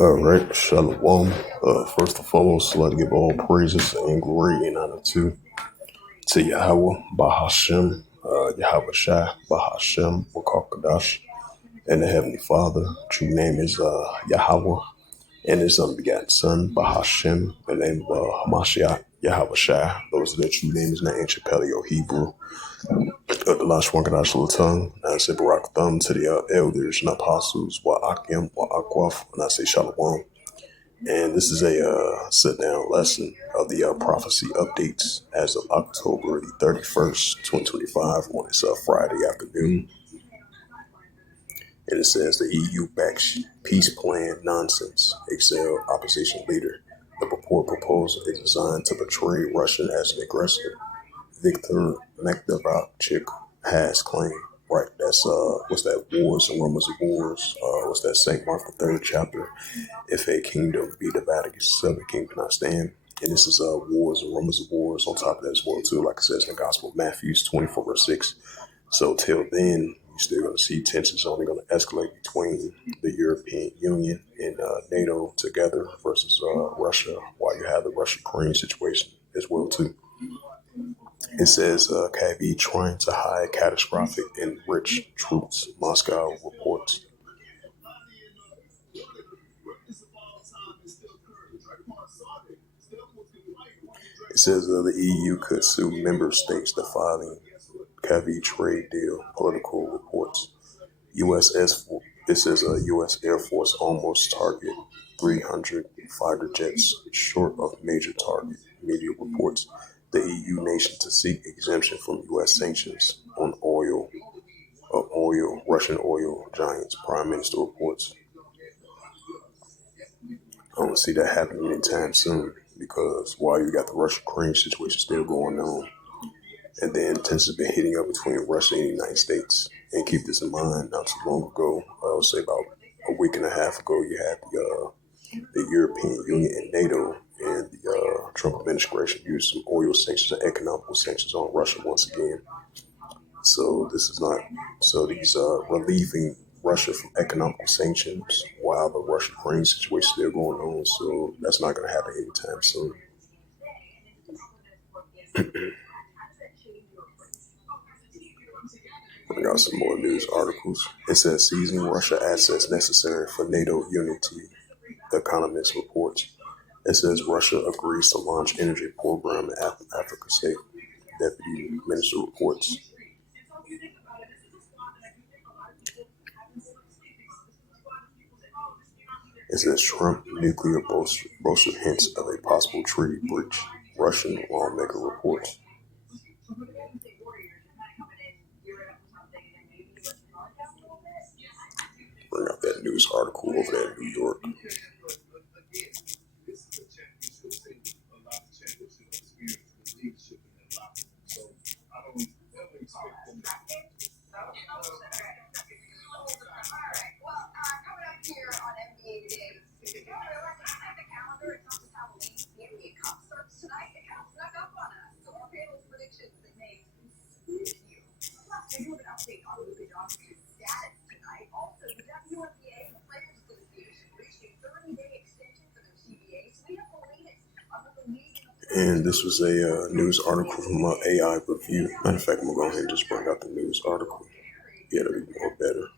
All right, Shalom. First and foremost, I'd like to give all praises and glory and honor to Yahweh, Bahashem, Yahweh Shai, Bahashem, Wakakadash, and the Heavenly Father. True name is Yahweh, and his unbegotten Son, Bahashem, the name of Hamashiach, Yahweh Shai. Those are the true names in the ancient Paleo Hebrew. The last one, Kadash Tongue. And I say Barak Thumb to the elders and apostles, Wa'akim, Wa'akwaf, and I say Shalom. And this is a sit-down lesson of the prophecy updates as of October the 31st, 2025, on this Friday afternoon. And it says the EU backs peace plan nonsense, excel opposition leader. The report proposal is designed to portray Russia as an aggressor. Viktor Makdavachik has claimed. Right, that's what's that? Wars and Rumors of Wars. What's that? Saint Mark the third chapter. If a kingdom be divided against another kingdom cannot stand. And this is Wars and Rumors of Wars on top of that as well too. Like it says in the Gospel of Matthew 24 verse 6. So till then, you're still going to see tensions only going to escalate between the European Union and NATO together versus Russia, while you have the Russia-Ukraine situation as well too. It says Kavi trying to hide catastrophic enriched troops, Moscow reports. It says the EU could sue member states defiling Kavi trade deal, political reports. It says U.S. Air Force almost target 300 fighter jets short of major target, media reports. The EU nation to seek exemption from U.S. sanctions on Russian oil giants, Prime Minister reports. I don't see that happening anytime soon, because while you got the Russia-Ukraine situation still going on, and then tensions have been heating up between Russia and the United States. And keep this in mind, not too long ago, I would say about a week and a half ago, you had the European Union and NATO and the Trump administration used some oil sanctions and economical sanctions on Russia once again. So this is not, so these relieving Russia from economical sanctions while the Russia-Ukraine situation is still going on. So that's not going to happen anytime soon. I got some more news articles. It says seizing Russia assets necessary for NATO unity, The Economist reports. It says Russia agrees to launch energy program in Africa state, Deputy Minister reports. It says Trump nuclear bolster hints of a possible treaty breach, Russian lawmaker reports. Bring out that news article over there in New York. And this was a news article from AI Review. Matter of fact, I'm going to go ahead and just bring out the news article. Yeah, it'll be more better.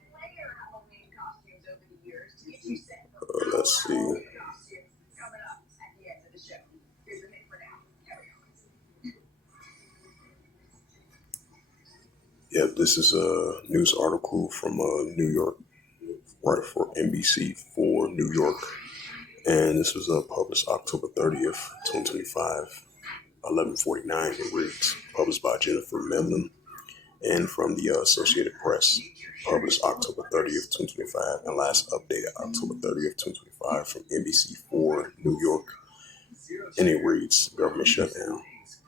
Let's see. Yeah, this is a news article from New York, right, for NBC4 New York. And this was published October 30th, 2025, 11:49. It reads, published by Jennifer Mellon, and from the Associated Press, published October 30th, 2025, and last updated October 30th, 2025 from NBC4 New York. And it reads, government shutdown.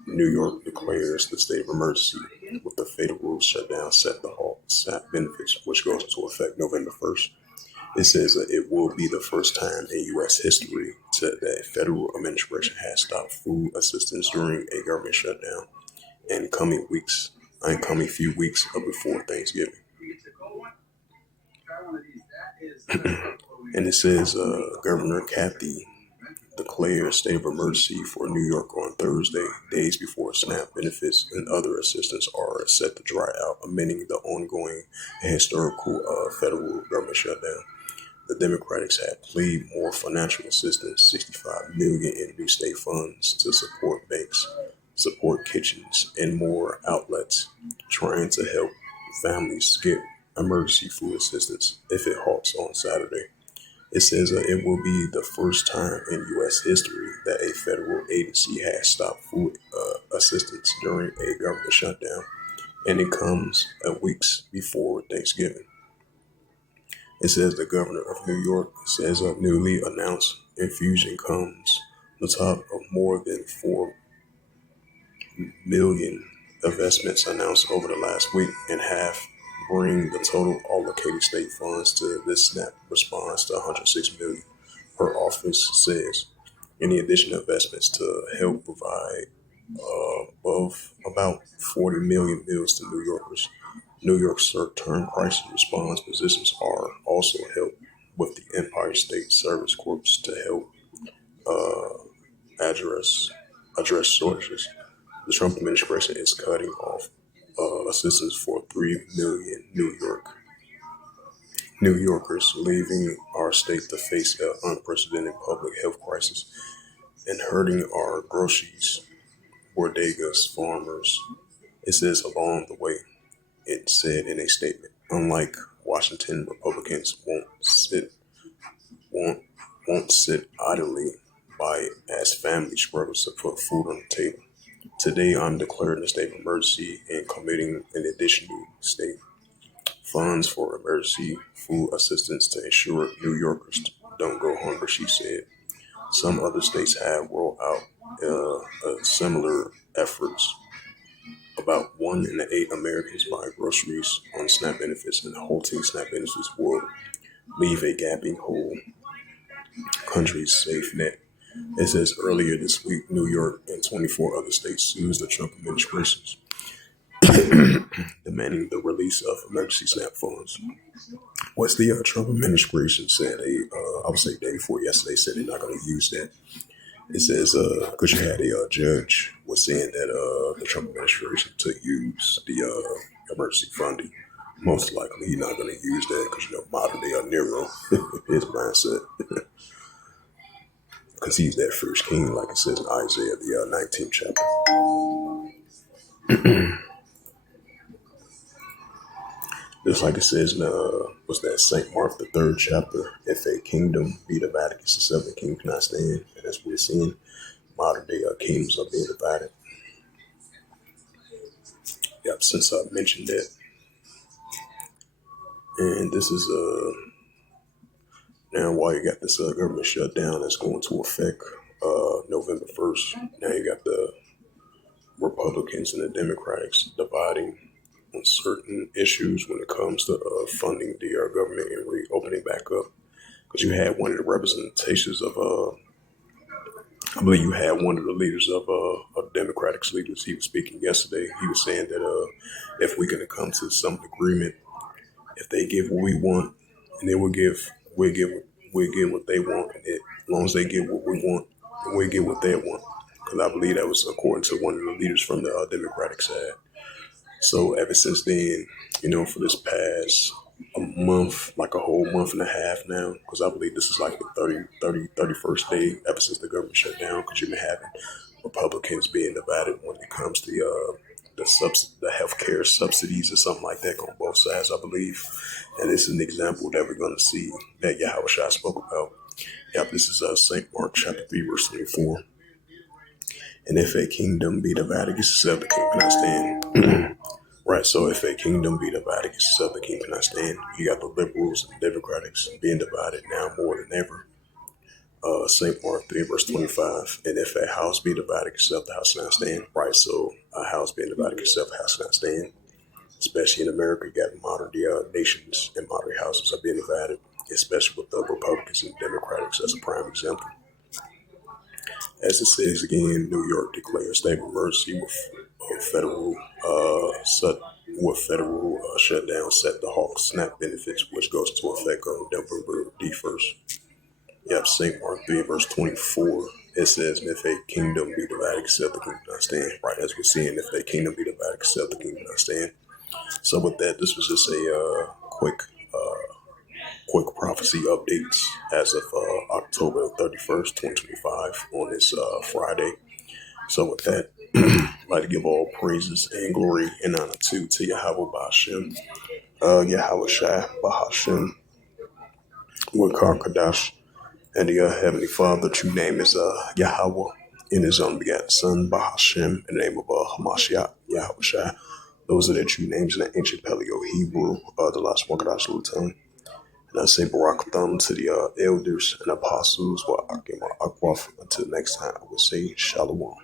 New York declares the state of emergency with the federal shutdown set to halt SNAP benefits, which goes into effect November 1st. It says that it will be the first time in U.S. history that a federal administration has stopped food assistance during a government shutdown. In coming weeks, incoming few weeks before Thanksgiving. And it says Governor Kathy declared a state of emergency for New York on Thursday, days before SNAP benefits and other assistance are set to dry out, amending the ongoing and historical federal government shutdown. The Democrats had pleaded more financial assistance, $65 million in new state funds to support banks, support kitchens, and more outlets, trying to help families get emergency food assistance if it halts on Saturday. It says it will be the first time in U.S. history that a federal agency has stopped food assistance during a government shutdown, and it comes weeks before Thanksgiving. It says the governor of New York says a newly announced infusion comes on top of more than 4 million investments announced over the last week and half bring the total allocated state funds to this SNAP response to 106 million. Her office says any additional investments to help provide above about 40 million meals to New Yorkers. New York's short-term crisis response positions are also helped with the Empire State Service Corps to help address shortages. The Trump administration is cutting off assistance for 3 million New Yorkers, leaving our state to face an unprecedented public health crisis and hurting our groceries, bodegas, farmers. It says along the way, it said in a statement, unlike Washington, Republicans won't won't sit idly by as families struggle to put food on the table. Today, I'm declaring a state of emergency and committing an additional state funds for emergency food assistance to ensure New Yorkers don't go hungry, she said. Some other states have rolled out similar efforts. About 1 in 8 Americans buy groceries on SNAP benefits, and halting SNAP benefits will leave a gaping hole country's safe net. It says earlier this week, New York and 24 other states sued the Trump administration, demanding the release of emergency SNAP funds. What's the Trump administration said? I would say day before yesterday said they're not going to use that. It says because you had a judge was saying that the Trump administration to use the emergency funding. Most likely, he's not going to use that because modern day Nero, his mindset, because he's that first king, like it says in Isaiah the 19th chapter. Just like it says in what's that Saint Mark the 3rd chapter, if a kingdom be divided against itself, the king cannot stand, and that's what we're seeing. Modern day kingdoms are being divided. Yep, since I mentioned that, and this is now while you got this government shutdown that's going to affect November 1st. Now you got the Republicans and the Democrats dividing on certain issues when it comes to funding the government and reopening back up. Because you had one of the representations of, I believe you had one of the leaders of Democratic leaders. He was speaking yesterday. He was saying that if we're going to come to some agreement, if they give what we want, and then we'll give what they want, and as long as they get what we want, and we get what they want. Because I believe that was according to one of the leaders from the Democratic side. So ever since then, for this past a month, like a whole month and a half now, because I believe this is like the 31st day ever since the government shut down, because you've been having Republicans being divided when it comes to the healthcare subsidies or something like that on both sides, I believe. And this is an example that we're going to see that Yahweh Shai spoke about. Yep, this is St. Mark chapter 3, verse 24. And if a kingdom be divided against itself, the king cannot stand. Right, so if a kingdom be divided against itself, the king cannot stand. You got the liberals and Democrats being divided now more than ever. St. Mark 3, verse 25. And if a house be divided against itself, the house cannot stand. Right, so a house being divided against itself, the house cannot stand. Especially in America, you got modern day nations and modern houses are being divided, especially with the Republicans and Democrats as a prime example. As it says again, New York declares state of emergency with federal set federal shutdown set the Hawk SNAP benefits, which goes into effect on November the 1st. Yep, St. Mark 3, verse 24. It says, if a kingdom be divided, except the kingdom not stand. Right, as we're seeing, if a kingdom be divided, except the kingdom not stand. So with that, this was just a quick prophecy updates as of October 31st, 2025 on this Friday. So with that, I'd like to give all praises and glory and honor to Yahweh Bahashem, Yahweh Shai Bahashem, Wakar Kadash, and the Heavenly Father. True name is Yahweh, in His unbegotten Son Bahashem, in the name of Hamashiach, Yahweh Shai. Those are the true names in the ancient Paleo Hebrew, the last one Kadash Lutan. And I say Barak Thumb to the elders and apostles, while Akim Akwaf. Until next time, I will say Shalom.